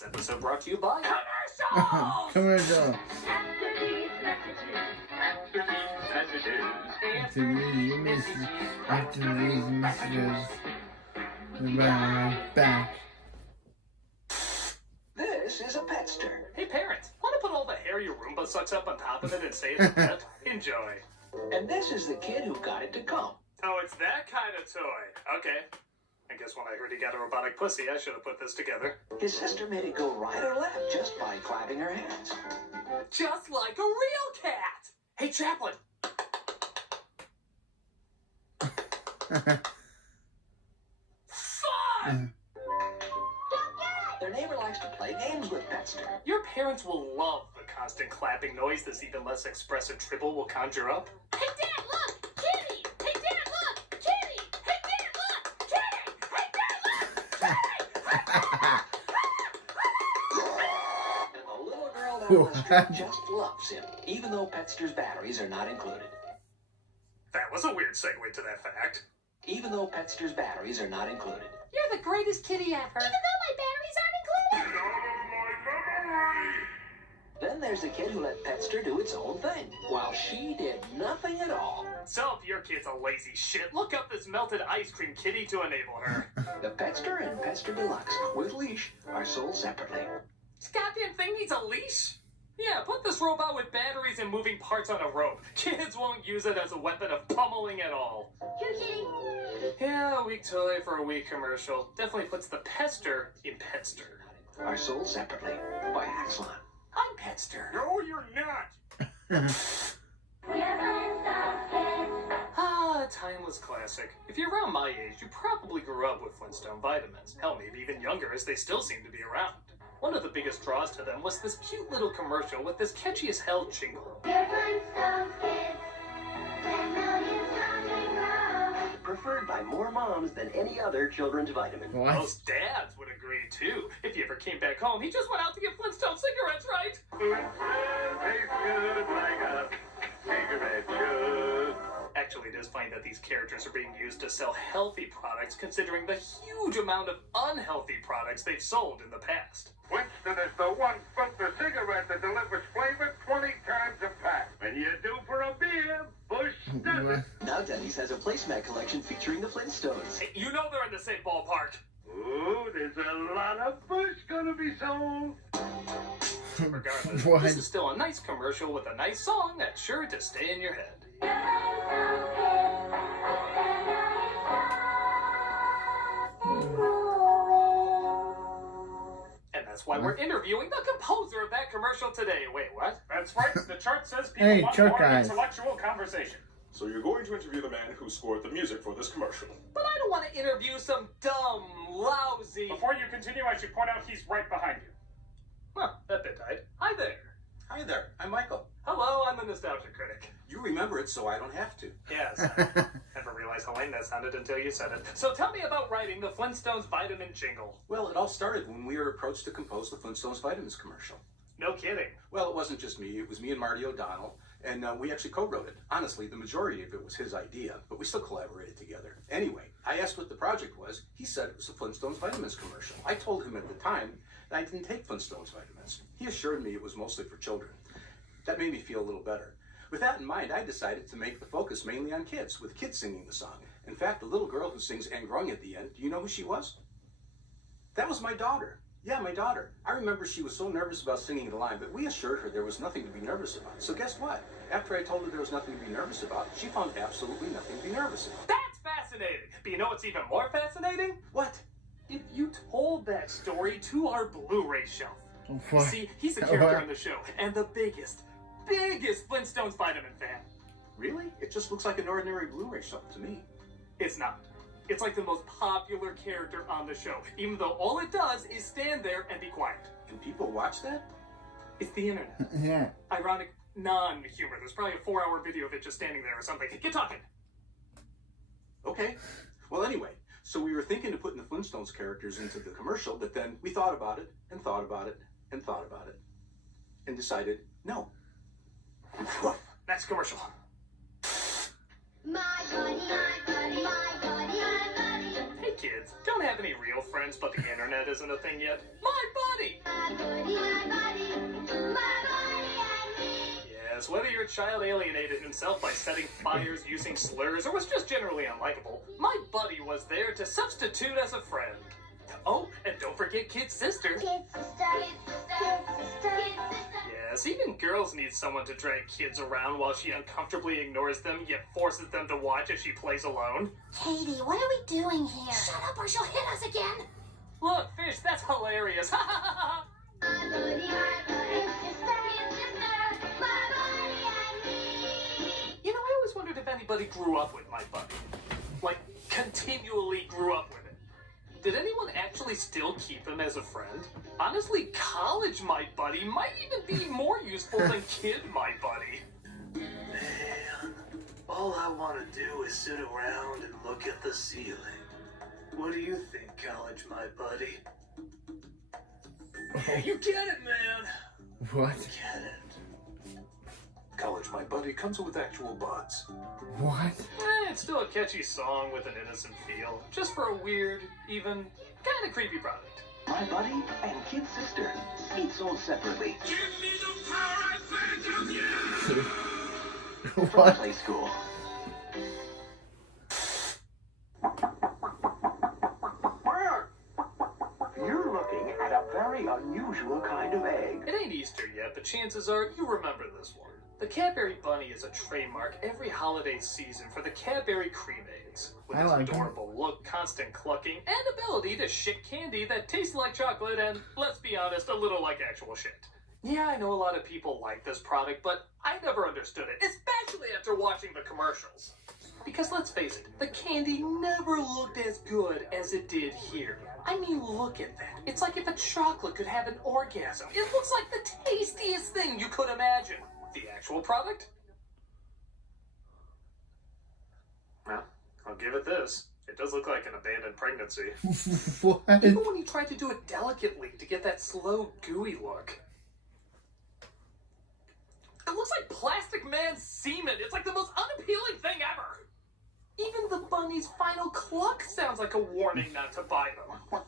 This episode brought to you by commercials! Commercial. After these messages. After these messages. We'll be right back. This is a petster. Hey parents, want to put all the hair your Roomba sucks up on top of it and say it's a pet? Enjoy. And this is the kid who got it to come. Oh, it's that kind of toy. Okay. I guess when I heard he got a robotic pussy, I should have put this together. His sister made it go right or left just by clapping her hands. Just like a real cat! Hey, Chaplain! Fun! Their neighbor likes to play games with Petster. Your parents will love the constant clapping noise this even less expressive tribble will conjure up. Hey, Dad, look! Kitty! Hey, Dad, look! Kitty! Hey, Dad, look! Kitty! Hey, Dad, look! And the little girl down the street just loves him, even though Petster's batteries are not included. That was a weird segue to that fact. Even though Petster's batteries are not included. You're the greatest kitty ever. Even though my batteries aren't included. Then there's the kid who let Petster do its own thing, while she did nothing at all. So if your kid's a lazy shit, look up this melted ice cream kitty to enable her. The Petster and Petster Deluxe, with leash, are sold separately. This goddamn thing needs a leash? Yeah, put this robot with batteries and moving parts on a rope. Kids won't use it as a weapon of pummeling at all. You're kidding. Yeah, a weak toy for a weak commercial. Definitely puts the pester in Petster. Are sold separately by Axlon. I'm Petster. No, you're not. Ah, a timeless classic. If you're around my age, you probably grew up with Flintstone vitamins. Hell, maybe even younger, as they still seem to be around. One of the biggest draws to them was this cute little commercial with this catchy as hell jingle. Preferred by more moms than any other children's vitamin. What? Most dads would agree too. If you ever came back home, he just went out to get Flintstone cigarettes, right? Actually, it is funny that these characters are being used to sell healthy products, considering the huge amount of unhealthy products they've sold in the past. Winston is the one filter cigarette that delivers flavor 20 times a pack. When you do for a beer, Bush does it. Now Denny's has a placemat collection featuring the Flintstones. Hey, you know they're in the same ballpark. Ooh, there's a lot of Bush gonna be sold. Regardless, What? this is still a nice commercial with a nice song that's sure to stay in your head. And that's why we're interviewing the composer of that commercial today. Wait, what? That's right. The chart says people Hey, want chart more guys. intellectual conversation. So you're going to interview the man who scored the music for this commercial. But I don't want to interview some dumb, lousy... Before you continue, I should point out he's right behind you. Huh, that bit died. Hi there. Hi there, I'm Michael. Hello, I'm the Nostalgia Critic. You remember it, so I don't have to. Yes, I never realized how lame that sounded until you said it. So tell me about writing the Flintstones vitamin jingle. Well, it all started when we were approached to compose the Flintstones Vitamins commercial. No kidding. Well, it wasn't just me, it was me and Marty O'Donnell, and we actually co-wrote it. Honestly, the majority of it was his idea, but we still collaborated together. Anyway, I asked what the project was. He said it was a Flintstones Vitamins commercial. I told him at the time that I didn't take Flintstones vitamins. He assured me it was mostly for children. That made me feel a little better. With that in mind, I decided to make the focus mainly on kids, with kids singing the song. In fact, the little girl who sings Angrung at the end, do you know who she was? That was my daughter. Yeah, my daughter. I remember she was so nervous about singing the line, but we assured her there was nothing to be nervous about. So guess what? After I told her there was nothing to be nervous about, she found absolutely nothing to be nervous about. That's fascinating. But you know what's even more fascinating? What? If you told that story to our Blu-ray shelf. You What? see, he's a character in the show, and the biggest Flintstones vitamin fan. Really? It just looks like an ordinary Blu-ray shelf to me. It's not. It's like the most popular character on the show, even though all it does is stand there and be quiet. And people watch that? It's the internet. Yeah. Ironic non-humor. There's probably a 4-hour video of it just standing there or something. Get talking. Okay. Well, anyway, so we were thinking of putting the Flintstones characters into the commercial, but then we thought about it, and thought about it, and thought about it, and decided no. Next commercial. My body, my body, my body, my body. Hey kids don't have any real friends, but the internet isn't a thing yet? My buddy! Yes, whether your child alienated himself by setting fires, using slurs, or was just generally unlikable, my buddy was there to substitute as a friend. Oh, and don't forget Kid's sister. Yes, even girls need someone to drag kids around while she uncomfortably ignores them, yet forces them to watch as she plays alone. Katie, what are we doing here? Shut up or she'll hit us again. Look, Fish, that's hilarious. Ha ha ha ha! You know, I always wondered if anybody grew up with my buddy. Like, continually grew up with it. Did anyone actually still keep him as a friend? Honestly, college my buddy might even be more useful than kid my buddy. Man, all I want to do is sit around and look at the ceiling. What do you think, college my buddy? You get it, man. What? Get it. College my buddy comes with actual buds. What? It's still a catchy song with an innocent feel, just for a weird, even kind of creepy product. My buddy and Kid's sister. Each sold separately. Give me the power I phantom you! From What? play school. You're looking at a very unusual kind of egg. It ain't Easter yet, but chances are you remember this one. The Cadbury Bunny is a trademark every holiday season for the Cadbury cream eggs. With I its like 'em. adorable look, constant clucking, and ability to shit candy that tastes like chocolate and, let's be honest, a little like actual shit. Yeah, I know a lot of people like this product, but I never understood it, especially after watching the commercials. Because let's face it, the candy never looked as good as it did here. I mean, look at that. It's like if a chocolate could have an orgasm. It looks like the tastiest thing you could imagine. The actual product? Well, I'll give it this. It does look like an abandoned pregnancy. What? Even when you try to do it delicately to get that slow, gooey look. It looks like Plastic Man's semen. It's like the most unappealing thing ever. Even the bunny's final cluck sounds like a warning not to buy them.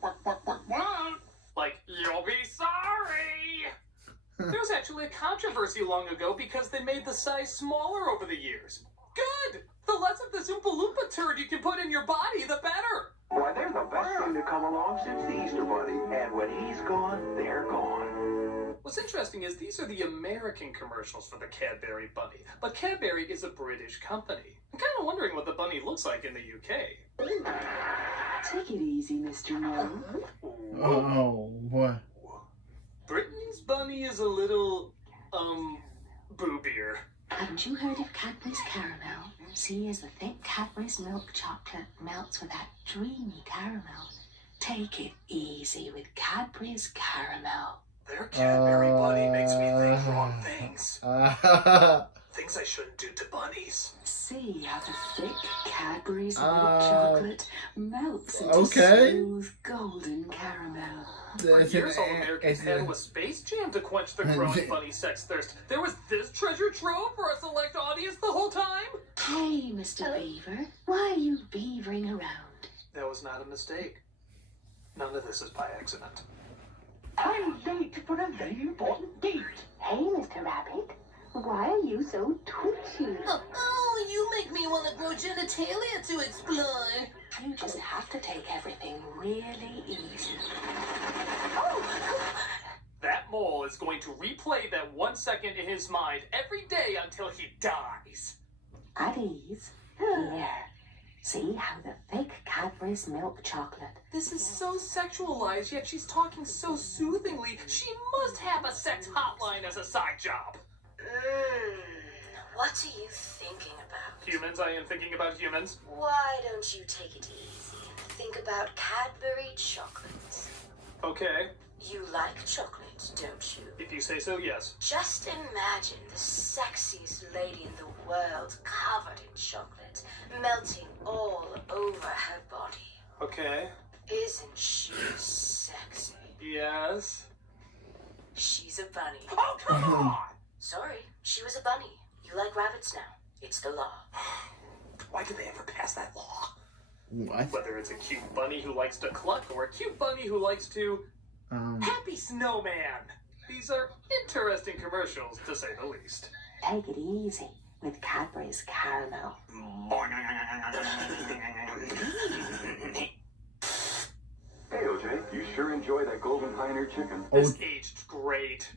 Like, you'll be sorry. There was actually a controversy long ago because they made the size smaller over the years. Good! The less of this Oompa Loompa turd you can put in your body, the better. Why, they're the best thing to come along since the Easter Bunny. And when he's gone, they're gone. What's interesting is these are the American commercials for the Cadbury Bunny, but Cadbury is a British company. I'm kind of wondering what the bunny looks like in the UK. Take it easy, Mr. No. Oh, what? Britain's bunny is a little, boobier. Haven't you heard of Cadbury's Caramel? See, as the thick Cadbury's milk chocolate melts with that dreamy caramel. Take it easy with Cadbury's Caramel. Their Cadbury bunny makes me think wrong things. Things I shouldn't do to bunnies. See how the thick Cadbury's milk chocolate melts into okay. smooth golden caramel. For It's years, all an- Americans it's had a- was Space Jam to quench the growing bunny sex thirst. There was this treasure trove for a select audience the whole time. Hey, Mr. Beaver, why are you beavering around? That was not a mistake. None of this is by accident. I'm late for a very important date. Hey, Mr. Rabbit, why are you so twitchy? Oh, you make me want to grow genitalia to explore. You just have to take everything really easy. That mole is going to replay that 1 second in his mind every day until he dies. At ease. Here. See how the thick Cadbury's milk chocolate. This is so sexualized, yet she's talking so soothingly. She must have a sex hotline as a side job. What are you thinking about? Humans, I am thinking about humans. Why don't you take it easy and think about Cadbury chocolates? Okay, You like chocolate, don't you? if you say so, yes. Just imagine the sexiest lady in the world covered in chocolate, melting all over her body. Okay, Isn't she sexy? yes. She's a bunny. Oh, come on! Sorry, she was a bunny. You like rabbits now. It's the law. Why did they ever pass that law? What? Whether it's a cute bunny who likes to cluck or a cute bunny who likes to Happy Snowman. These are interesting commercials, to say the least. Take it easy with Cadbury's caramel. Hey, OJ, you sure enjoy that Golden Pioneer chicken. This aged great.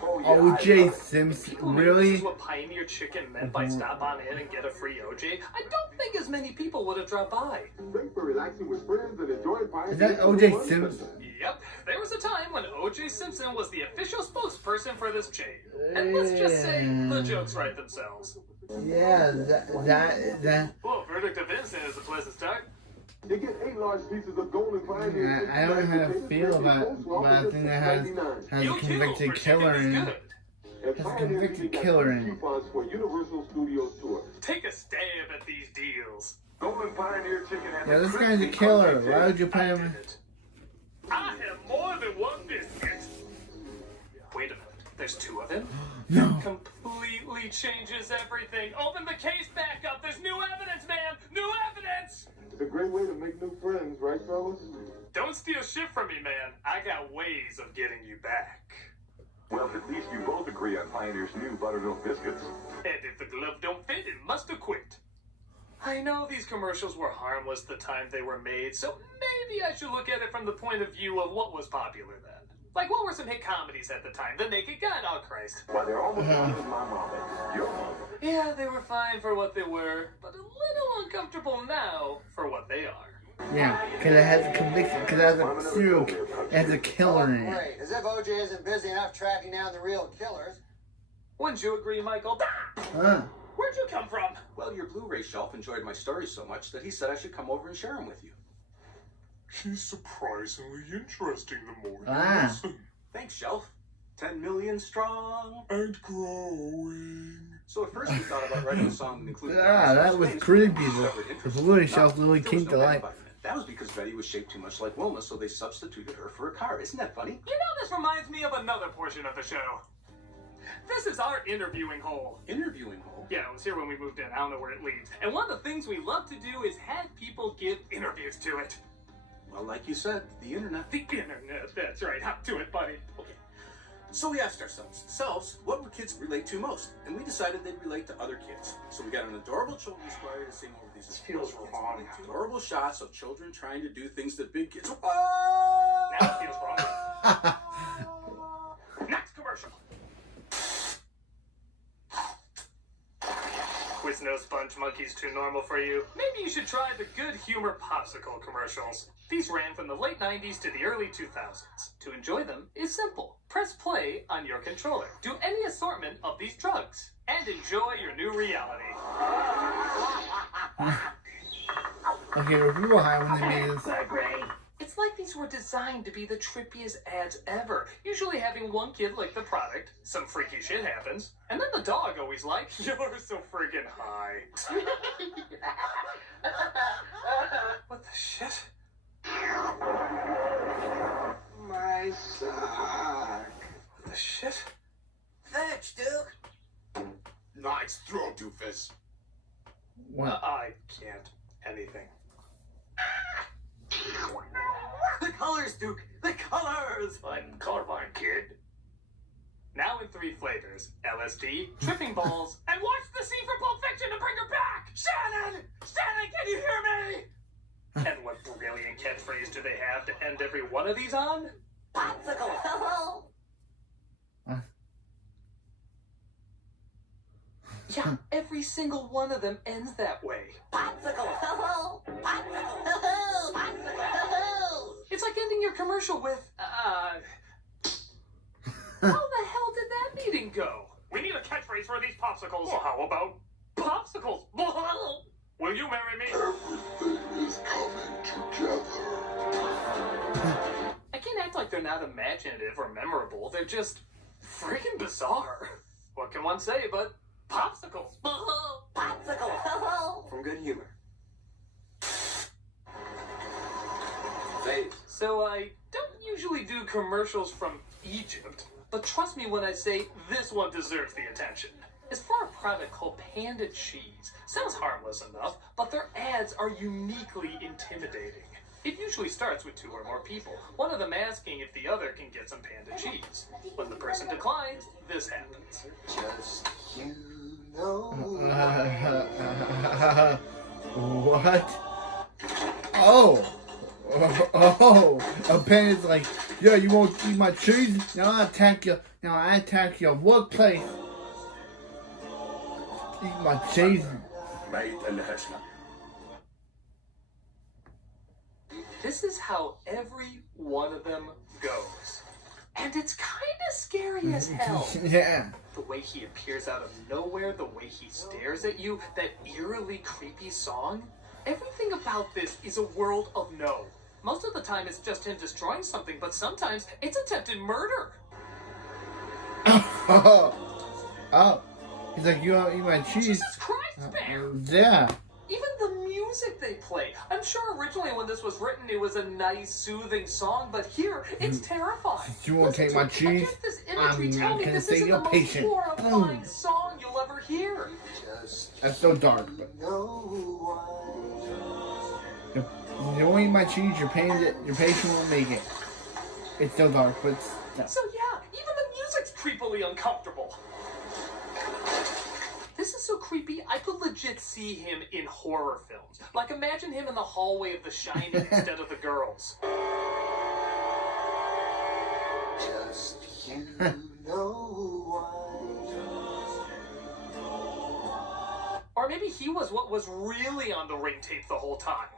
Oh, yeah, O.J. I love it. Simpson, People knew this really? is what Pioneer Chicken meant by stop on in and get a free OJ. I don't think as many people would have dropped by. Great for relaxing with friends and enjoying Pioneer. Is that O.J. Simpson? Yep, there was a time when O.J. Simpson was the official spokesperson for this chain. And let's just say the jokes write themselves. Yeah, that. Well, verdict of innocent is a pleasant start. You get 8 large pieces of Golden Pioneer. I don't know how to feel about, but I think that has a You too, convicted for killer chicken in is it. good. Has a convicted killer in it. Coupons for Universal Studios tour. Take a stab at these deals. Golden Pioneer chicken has Yeah, this guy's a killer. Why would you pay I him? did it. I have more than one biscuit. Wait a minute, there's 2 of him? No. Completely changes everything. Open the case back up. There's new evidence, man. New evidence. It's a great way to make new friends, right, fellas? Don't steal shit from me, man. I got ways of getting you back. Well, at least you both agree on Pioneer's new buttermilk biscuits. And if the glove don't fit, it must have quit. I know these commercials were harmless the time they were made, so maybe I should look at it from the point of view of what was popular then. Like, what were some hit comedies at the time? The Naked Gun, oh Christ. Why, they're almost as good as my mom is. Your mom. Yeah, they were fine for what they were, but a little uncomfortable now for what they are. Yeah, because it has a conviction, because it has a serial, it has a killer in it. Great, as if OJ isn't busy enough tracking down the real killers. Wouldn't you agree, Michael? Huh. Where'd you come from? Well, your Blu-ray shelf enjoyed my stories so much that he said I should come over and share them with you. He's surprisingly interesting the more you Ah. listen. Thanks, Shelf. 10 million strong. And growing. So at first we thought about writing a song that included... Ah, that was creepy. The Blu-ray shelf really there was came no to life. button in it. That was because Betty was shaped too much like Wilma, so they substituted her for a car. Isn't that funny? You know, this reminds me of another portion of the show. This is our interviewing hole. Interviewing hole. Yeah, it was here when we moved in. I don't know where it leads. And one of the things we love to do is have people give interviews to it. Well, like you said, the internet. The internet, that's right. Hop to it, buddy. Okay. So we asked ourselves, what would kids relate to most? And we decided they'd relate to other kids. So we got an adorable children's choir to sing over these feels wrong. adorable shots of children trying to do things that big kids... Now it feels wrong. Next commercial. Quizno Sponge Monkey's too normal for you? Maybe you should try the Good Humor Popsicle commercials. These ran from the late 90s to the early 2000s. To enjoy them is simple. Press play on your controller. Do any assortment of these drugs. And enjoy your new reality. Okay, were people high when they made this? It's like these were designed to be the trippiest ads ever. Usually having one kid like the product, some freaky shit happens, and then the dog always like, you're so friggin' high. What the shit? My sock. What the shit? Thanks, Duke. Nice throw, doofus. What? I can't. Anything. The colors, Duke. The colors. I'm colorblind, kid. Now in 3 flavors. LSD, tripping balls, and watch the scene from Pulp Fiction to bring her back! Shannon! Shannon, can you hear me? And what brilliant catchphrase do they have to end every one of these on? Popsicle. Hello. Yeah, every single one of them ends that way. Popsicle. Hello. Popsicle. Hello. Popsicle. Hello. It's like ending your commercial with, how the hell did that meeting go? We need a catchphrase for these popsicles. Well, how about popsicles? Will you marry me? Everything is coming together. I can't act like they're not imaginative or memorable. They're just freaking bizarre. What can one say but popsicles? Popsicle. Hello. From Good Humor. Faith. So I don't usually do commercials from Egypt, but trust me when I say this one deserves the attention. is for a product called Panda Cheese. Sounds harmless enough, but their ads are uniquely intimidating. It usually starts with 2 or more people, one of them asking if the other can get some Panda Cheese. When the person declines, this happens. Just you know. What? Oh! A panda's like, yeah, you won't eat my cheese? Now I attack your workplace. Eat my cheese. This is how every one of them goes. And it's kind of scary as hell. Yeah. The way he appears out of nowhere, the way he stares at you, that eerily creepy song. Everything about this is a world of no. Most of the time it's just him destroying something, but sometimes it's attempted murder. Oh. He's like, you won't eat my cheese? Jesus Christ, Bear! Yeah. Even the music they play. I'm sure originally when this was written it was a nice, soothing song, but here it's terrifying. You won't take my cheese? I'm not gonna say you're patient. This isn't the most horrifying song you'll ever hear. That's so dark. But you won't eat my cheese, your patient won't make it. It's so dark, but no. So yeah, even the music's creepily uncomfortable. This is so creepy, I could legit see him in horror films. Like, imagine him in the hallway of The Shining instead of the girls. Just you know why. Or maybe he was what was really on the ring tape the whole time.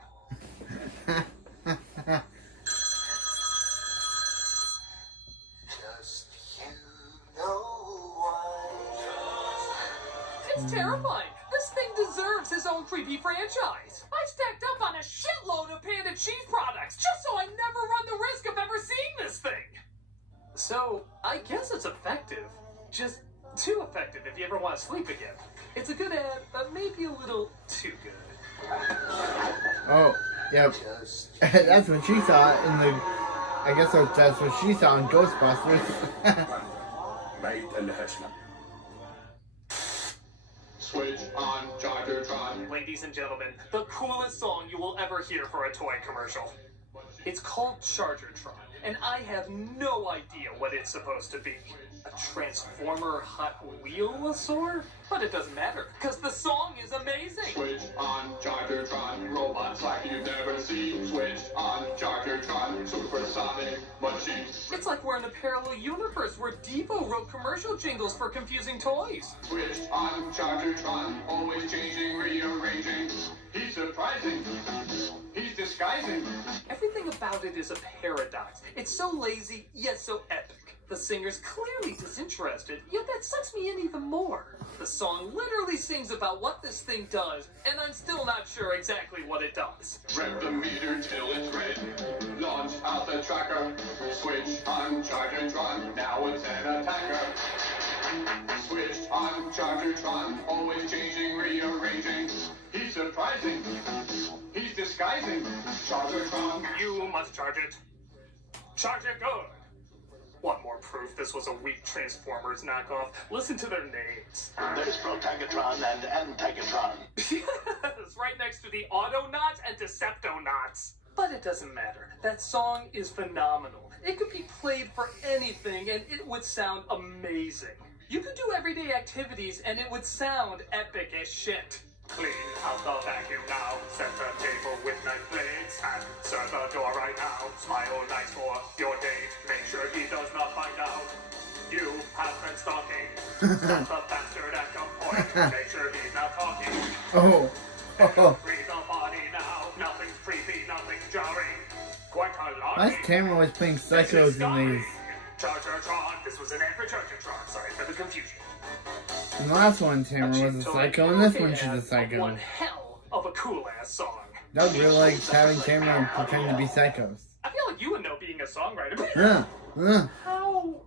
Just you know why. It's terrifying. This thing deserves his own creepy franchise. I stacked up on a shitload of Panda Cheese products just so I never run the risk of ever seeing this thing. So, I guess it's effective. Just too effective if you ever want to sleep again. It's a good ad, but maybe a little too good. Oh, yeah. That's what she saw in the... I guess that's what she saw in Ghostbusters. Switch on Chargertron. Ladies and gentlemen, the coolest song you will ever hear for a toy commercial. It's called Chargertron, and I have no idea what it's supposed to be. A Transformer Hot Wheelosaur? But it doesn't matter, because the song is amazing. Switch on Chargertron. Robots like you've never seen. Switch on Chargertron. Supersonic machines. It's like we're in a parallel universe where Devo wrote commercial jingles for confusing toys. Switch on Chargertron. Always changing, rearranging. He's surprising. He's disguising. Everything about it is a paradox. It's so lazy, yet so epic. The singer's clearly disinterested, yet that sucks me in even more. The song literally sings about what this thing does, and I'm still not sure exactly what it does. Rev the meter till it's red. Launch out the tracker. Switch on Chargertron. Now it's an attacker. Switch on Chargertron. Always changing, rearranging. He's surprising. He's disguising. Chargertron. You must charge it. Charge it good. Want more proof this was a weak Transformers knockoff? Listen to their names. There's Protagatron and Antagatron. It's right next to the Autonots and Deceptonauts. But it doesn't matter. That song is phenomenal. It could be played for anything and it would sound amazing. You could do everyday activities and it would sound epic as shit. Clean out the vacuum now, set the table with knife blades, and serve the door right now. Smile nice for your date, make sure he does not find out. You have been stalking, stop the bastard at gunpoint, make sure he's not talking. Oh. Breathe the body now, nothing's creepy, nothing's jarring. Quite a lot. Why is Cameron always playing psychos in these? Chargertron, this was an ad for Chargertron, sorry for the confusion. And the last one, Tamara was a psycho, and this one she's a psycho. One hell of a cool-ass song. Doug really likes having Cameron pretend to be psychos. I feel like you would know being a songwriter. Yeah. How?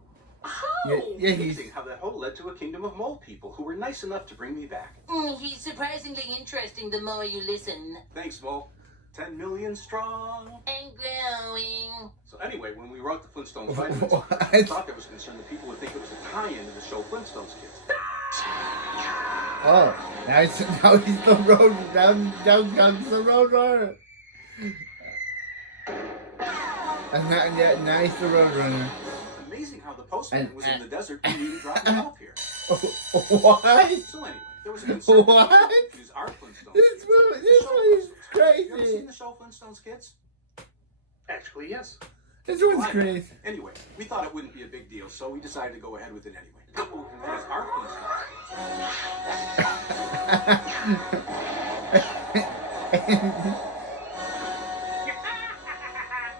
Yeah, he's... Amazing how that whole led to a kingdom of mole people who were nice enough to bring me back. He's surprisingly interesting the more you listen. Thanks, Mole. 10 million strong. And growing. So anyway, when we wrote the Flintstones vitamins, I thought there was concern that people would think it was a tie-in to the show Flintstones Kids. Oh, now he's the road. Down comes the road runner. And now he's the road runner. Amazing how the postman was in the desert and even dropping off here. What? So anyway, there was a concern What? to use our Flintstones. This movie is You ever seen crazy. the show Flintstones Kids? Actually, yes. This one's Well, crazy. Anyway, we thought it wouldn't be a big deal, so we decided to go ahead with it anyway. Because our Flintstones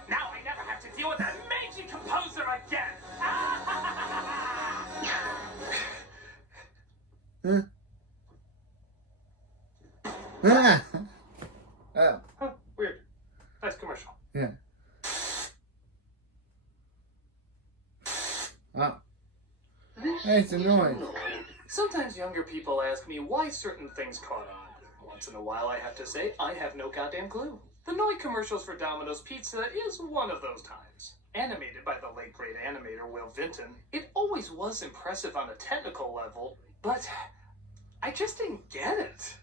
Now I never have to deal with that mangy composer again. Ah. Oh, Huh, weird. Nice commercial. yeah. Oh. Hey, it's annoying. Sometimes younger people ask me why certain things caught on. Once in a while I have to say, I have no goddamn clue. The Noi commercials for Domino's Pizza is one of those times. Animated by the late great animator Will Vinton, it always was impressive on a technical level, but I just didn't get it.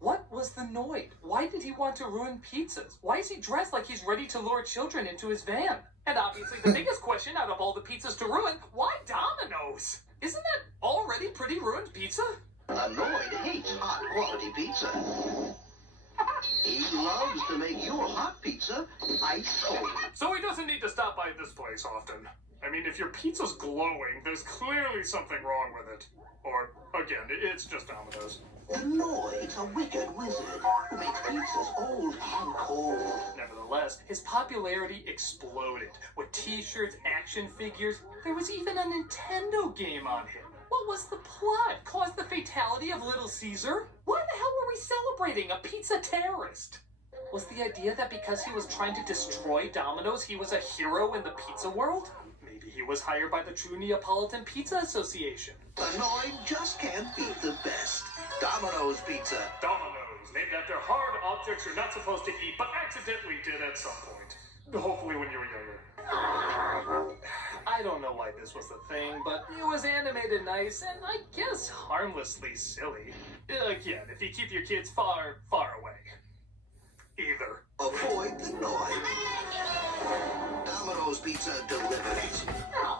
What was the Noid? Why did he want to ruin pizzas? Why is he dressed like he's ready to lure children into his van? And obviously the biggest question out of all the pizzas to ruin, why Domino's? Isn't that already pretty ruined pizza? Annoyed hates hot quality pizza. He loves to make your hot pizza ice cold. So he doesn't need to stop by this place often. I mean, if your pizza's glowing, there's clearly something wrong with it. Or, again, it's just Domino's. The Noid's a wicked wizard who makes pizzas old and cold. Nevertheless, his popularity exploded. With t-shirts, action figures, there was even a Nintendo game on him. What was the plot? Caused the fatality of Little Caesar? Why the hell were we celebrating? A pizza terrorist? Was the idea that because he was trying to destroy Domino's, he was a hero in the pizza world? Maybe he was hired by the True Neapolitan Pizza Association. The Noid just can't beat the best. Domino's Pizza. Domino's, named after hard objects you're not supposed to eat, but accidentally did at some point. Hopefully when you were younger. I don't know why this was the thing, but it was animated nice and I guess harmlessly silly. Again, if you keep your kids far, far away. Either. Avoid the Noid. Domino's Pizza delivers.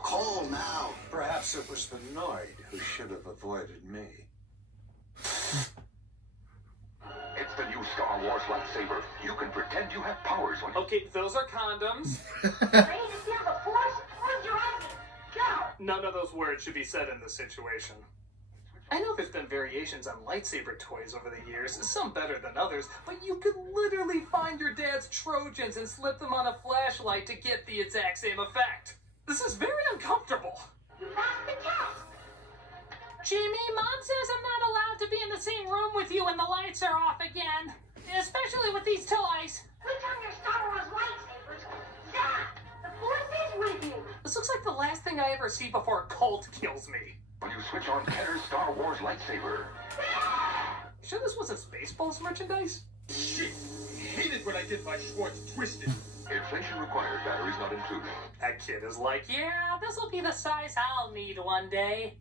Call now. Perhaps it was the Noid who should have avoided me. It's the new Star Wars lightsaber. You can pretend you have powers when Okay, those are condoms. Ready to feel the force? Use your engine. Go! None of those words should be said in this situation. I know there's been variations on lightsaber toys over the years, some better than others, but you could literally find your dad's Trojans and slip them on a flashlight to get the exact same effect. This is very uncomfortable. You passed the test. Jimmy, Mom says I'm not allowed to be in the same room with you when the lights are off again. Especially with these toys. Switch on your Star Wars lightsabers. Zap! The force is with you. This looks like the last thing I ever see before a cult kills me. you switch on Kenner's Star Wars lightsaber. You sure this wasn't Spaceballs merchandise? Shit! Hated when I did my Schwartz twisted. Inflation required, batteries not included. That kid is like, Yeah, this'll be the size I'll need one day.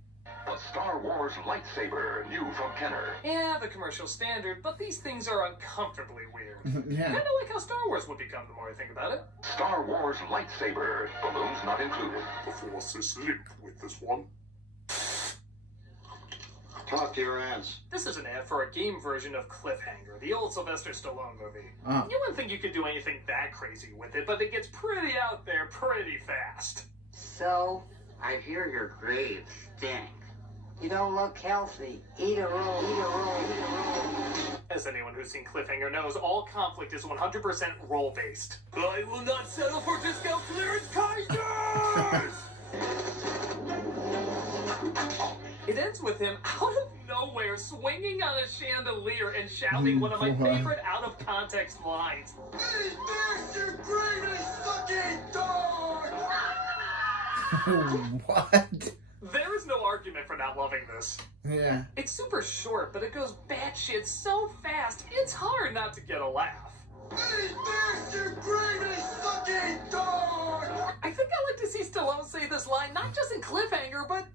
A Star Wars lightsaber, new from Kenner. yeah, the commercial standard, but these things are uncomfortably weird. Yeah. Kind of like how Star Wars would become the more I think about it. Star Wars lightsaber, balloons not included. The Force is limp with this one. Talk to your aunts. This is an ad for a game version of Cliffhanger, the old Sylvester Stallone movie. Oh. You wouldn't think you could do anything that crazy with it, but it gets pretty out there pretty fast. So, I hear your graves stink. You don't look healthy. Eat a roll, eat a roll, eat a roll. As anyone who's seen Cliffhanger knows, all conflict is 100% role-based. I will not settle for discount clearance kindness! It ends with him out of nowhere swinging on a chandelier and shouting one of my favorite out-of-context lines. Hey, there's your greatest fucking dog! What? There is no argument for not loving this. Yeah. It's super short, but it goes batshit so fast, it's hard not to get a laugh. Hey, there's your greatest fucking dog! I think I'd like to see Stallone say this line not just in Cliffhanger, but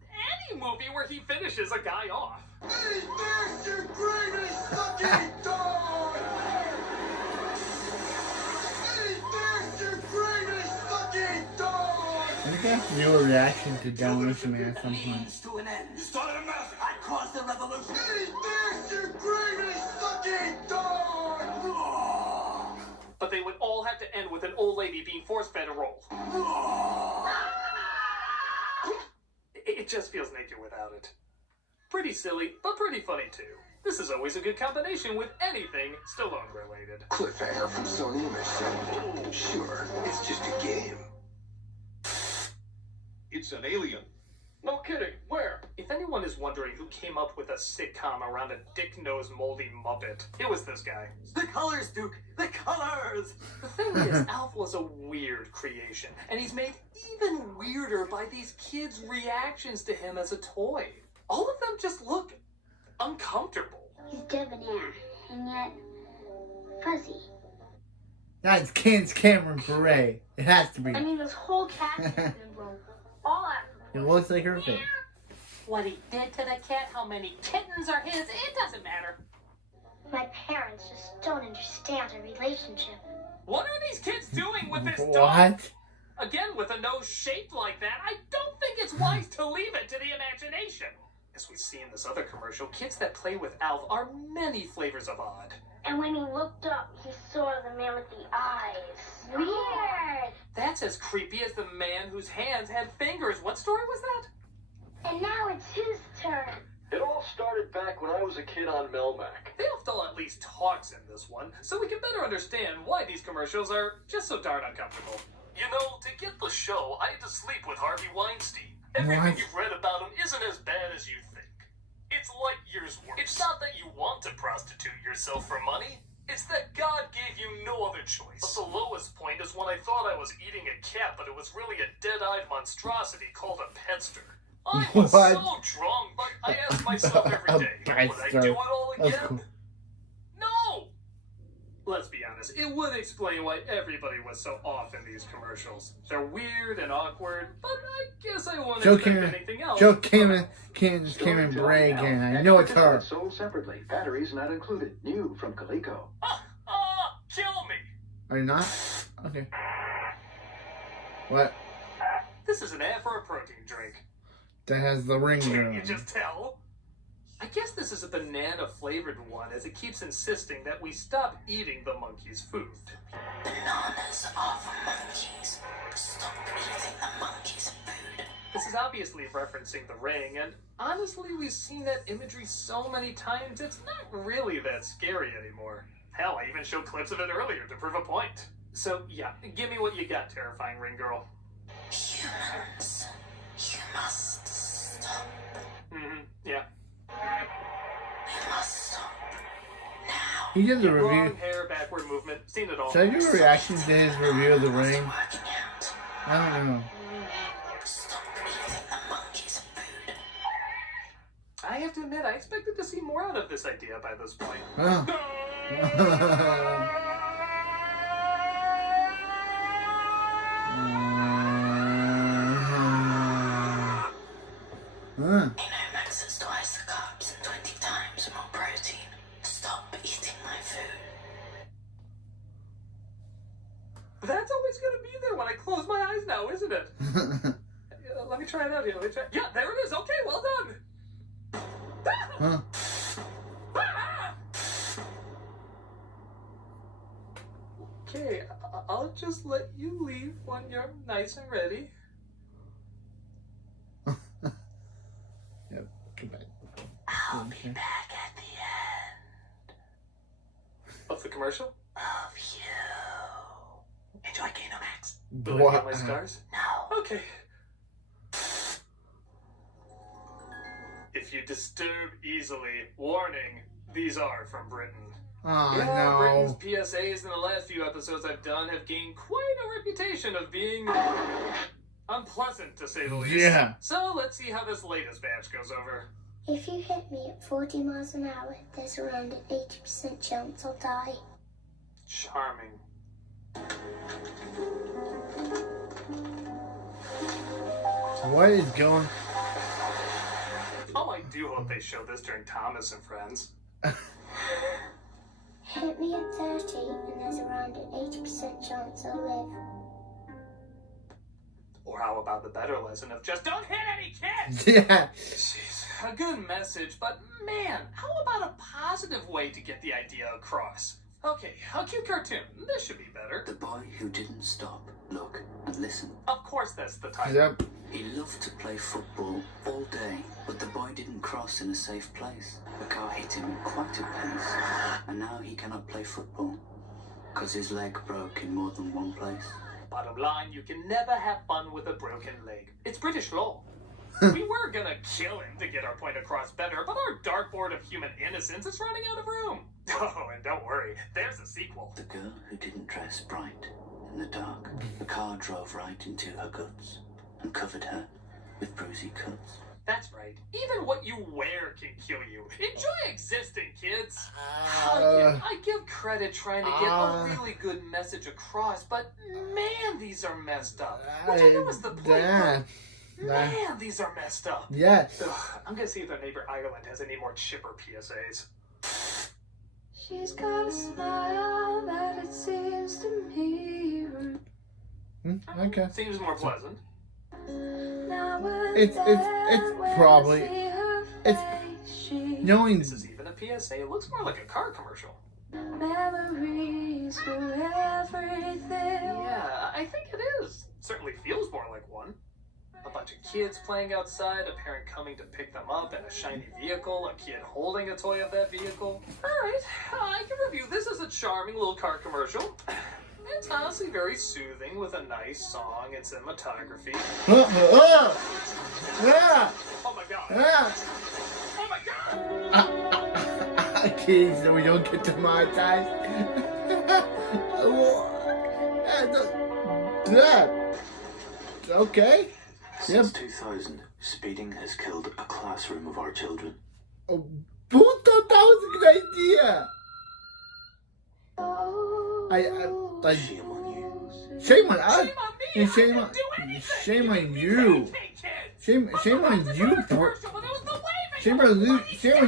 any movie where he finishes a guy off. Hey, there's your greatest fucking dog! Hey, there's your greatest fucking dog! I think I have to do a reaction to Demolition Man at some point. Means to an end. You started a massacre. I caused the revolution. Hey, there's your greatest fucking dog! But they would all have to end with an old lady being force-fed a roll. It just feels naked without it. Pretty silly, but pretty funny too. This is always a good combination with anything Stallone-related. Cliffhanger from Sony Mission. Sure, it's just a game. It's an alien. No kidding, where? If anyone is wondering who came up with a sitcom around a dick-nosed moldy muppet, it was this guy. The colors, Duke. The colors. The thing is, Alf was a weird creation, and he's made even weirder by these kids' reactions to him as a toy. All of them just look uncomfortable. He's debonair, and yet fuzzy. That's Ken's Cameron Bure. It has to be. I mean, this whole cat has been broken. All out. It looks like her face. What he did to the cat, how many kittens are his, it doesn't matter. My parents just don't understand our relationship. What are these kids doing with this What? dog? Again, with a nose shaped like that, I don't think it's wise to leave it to the imagination. As we see in this other commercial, kids that play with Alf are many flavors of odd. And when he looked up, he saw the man with the eyes. Weird! That's as creepy as the man whose hands had fingers. What story was that? And now it's his turn. It all started back when I was a kid on Melmac. They often at least talks in this one, so we can better understand why these commercials are just so darn uncomfortable. You know, to get the show, I had to sleep with Harvey Weinstein. Everything you've read about him isn't as bad as you think. It's light years worse. It's not that you want to prostitute yourself for money. It's that God gave you no other choice. But the lowest point is when I thought I was eating a cat, but it was really a dead-eyed monstrosity called a petster. I was so drunk, but I asked myself every day, would I do it all again? Cool. No! Let's be honest, it would explain why everybody was so off in these commercials. They're weird and awkward, but I guess I won't expect anything else. Joe Cameron Bure again. I know it's her. Sold separately. Batteries not included. New from Coleco. Kill me! Are you not? Okay. What? This is an ad for a protein drink. That has the ring Can't girl. you just tell? I guess this is a banana-flavored one, as it keeps insisting that we stop eating the monkey's food. Bananas are for monkeys. Stop eating the monkey's food. This is obviously referencing The Ring, and honestly, we've seen that imagery so many times, it's not really that scary anymore. Hell, I even showed clips of it earlier to prove a point. So, yeah, give me what you got, terrifying ring girl. Humans, you must stop. Yeah. We must stop now. He did the Long review. hair, backward movement, seen it all. Should I do a reaction to his review of The Ring? I don't know. Stop eating the monkey's food. I have to admit, I expected to see more out of this idea by this point. Huh. Max is twice the carbs and 20 times more protein. Stop eating my food. That's always going to be there when I close my eyes now, isn't it? Let me try it out here. Yeah, there it is. Okay, well done. Huh. Okay, I'll just let you leave when you're nice and ready. Yep, goodbye. I'll be back at the end Of the commercial? of you. Enjoy Kingdom Max. Will I get my stars? No. Okay. If you disturb easily, warning, these are from Britain. Oh, yeah, no. Britain's PSAs in the last few episodes I've done have gained quite a reputation of being unpleasant, to say the least. Yeah. So let's see how this latest batch goes over. If you hit me at 40 miles an hour, there's around an 80% chance I'll die. Charming. What is going? do hope they show this during Thomas and Friends. Hit me at 30 and there's around an 80% chance I'll live. Or how about the better lesson of just don't hit any kids? Yeah. Jeez, a good message, but man, how about a positive way to get the idea across? Okay, a cute cartoon. This should be better. The boy who didn't stop, look, and listen. Of course that's the title. Yep. He loved to play football all day, but the boy didn't cross in a safe place. The car hit him at quite a pace, and now he cannot play football, because his leg broke in more than one place. Bottom line, you can never have fun with a broken leg. It's British law. We were gonna kill him to get our point across better, but our dartboard of human innocence is running out of room. Oh, and don't worry, there's a sequel. The girl who didn't dress bright in the dark, the car drove right into her guts and covered her with bruisey cuts. That's right. Even what you wear can kill you. Enjoy existing, kids. I give credit trying to get a really good message across, but man, these are messed up. Which I know is the point, but man, these are messed up. Yes. Ugh, I'm gonna see if their neighbor Ireland has any more chipper PSAs. She's got a smile that it seems to me. Okay. Seems more pleasant. It's probably knowing. This is even a PSA. It looks more like a car commercial. Memories were everything. Yeah, I think it is. Certainly feels more like one. A bunch of kids playing outside, a parent coming to pick them up in a shiny vehicle, a kid holding a toy of that vehicle. Alright, I can review this as a charming little car commercial. It's honestly very soothing with a nice song and cinematography. Yeah. Oh my god. Yeah. Oh my god! Okay, so we don't get demonetized. Okay. Since 2000, speeding has killed a classroom of our children. Oh, who thought that was a good idea? Like, shame on you. Shame on us. And shame on you. Shame on you, bro. Shame on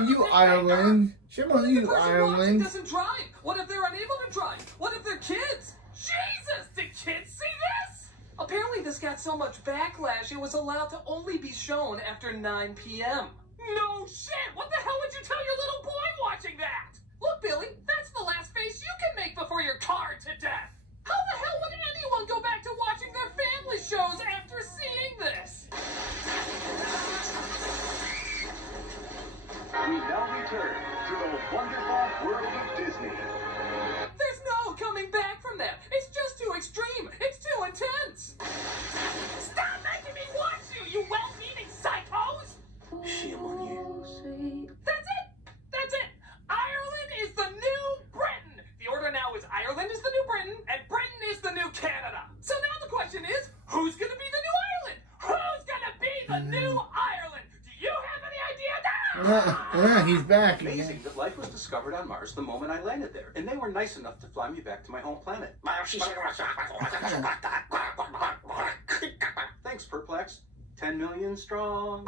you, Ireland. Shame on you, Ireland. Doesn't drive. What if they're unable to drive? What if they're kids? Jesus, did kids see this? Apparently this got so much backlash it was allowed to only be shown after 9 p.m. No shit! What the hell would you tell your little boy watching that? Look, Billy, that's the last face you can make before you're carred to death. How the hell would anyone go back to watching their family shows after seeing this? We now return to the wonderful world of Disney. There's no coming back from that. It's just too extreme. It's too intense. Stop making me watch you, you well-meaning psychos! Shame on you. That's it! That's it! Ireland is the new Britain! The order now is Ireland is the new Britain, and Britain is the new Canada. So now the question is, who's gonna be the new Ireland? Who's gonna be the new Ireland? Do you have any idea? Yeah, he's back. Amazing that life was discovered on Mars the moment I landed there, and they were nice enough to fly me back to my home planet. Thanks, Perplex. 10 million strong.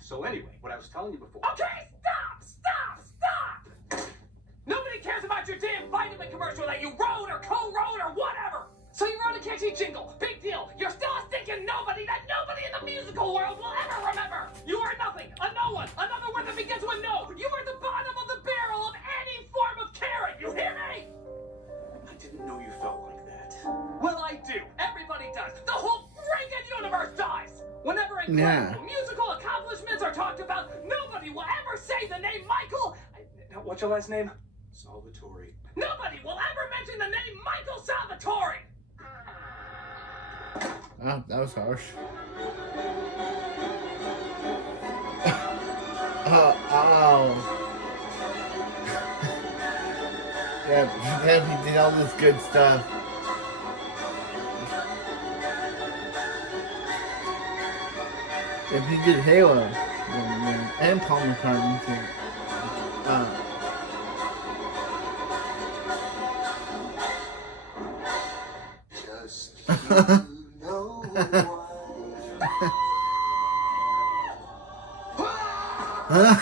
So anyway, what I was telling you before. Okay, stop! Nobody cares about your damn vitamin commercial that you wrote or co-wrote or whatever. So you wrote a catchy jingle. Big deal. You're still a stinking nobody that nobody in the musical world will ever remember. You are nothing, a no one, another word that begins with no. You are the bottom of the barrel of any form of carrot. You hear me? I didn't know you felt like that. Well, I do. Everybody does. The whole freaking universe does. Whenever incredible musical accomplishments are talked about, nobody will ever say the name Michael. What's your last name? Salvatore. Nobody will ever mention the name Michael Salvatore. Oh, that was harsh. Yeah, he did all this good stuff. If he did Halo, and Paul McCartney too. Huh?